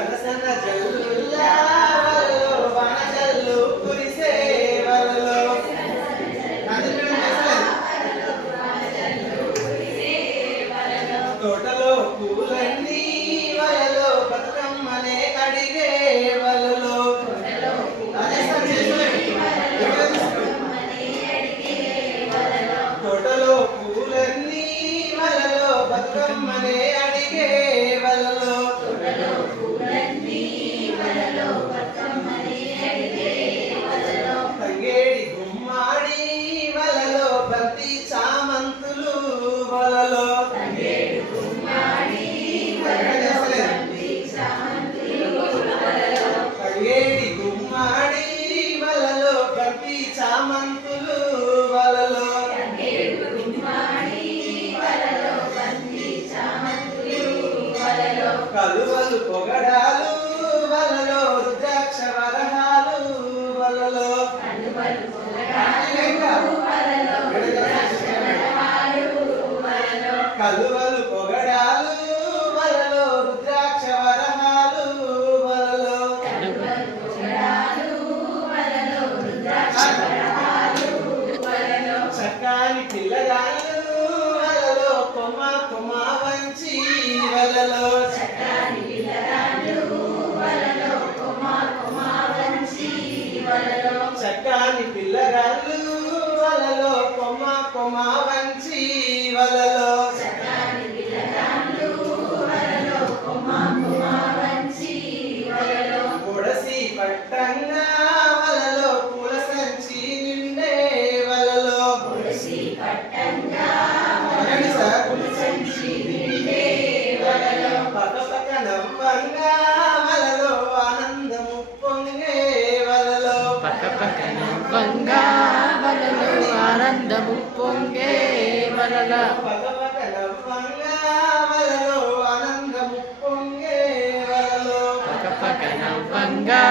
సన్న సన్న జల్లుల్లా వలలో వాన జల్లు కురిసే వలలో తోటలో పూలన్నీ వలలో బతుకమ్మనే అడిగే వలలో తోటలో పూలన్నీ వలలో బతుకమ్మనే అడిగే వలలో తంగేడి గుమ్మాడి వలలో బంతి చామంతులు వలలో తంగేడి గుమ్మాడి వలలో బంతి చామంతులు వలలో కలువలు పొగడాలు వలలో రుద్రాక్ష వరహాలు వలలో కలువలు పొగడాలు వలలో రుద్రాక్ష వరహాలు వలలో చక్కని పిల్లగాళ్ళు వలలో కొమ్మ కొమ్మ వంచి వలలో చక్కని పిల్లగాళ్ళు వలలో కొమ్మ కొమ్మ వంచి వలలో పొడసి పట్టంగా వలలో పూల సంచి నిండే వలలో పక్క పక్క నవ్వంగా వలలో ఆనందము పొంగే వలలో పక్క పక్క నవ్వంగా వలలో ఆనందము పొంగే వలల పక్క పక్క నవ్వంగా వలలో ఆనందము పొంగే వలలో పక్క పక్క నవ్వంగా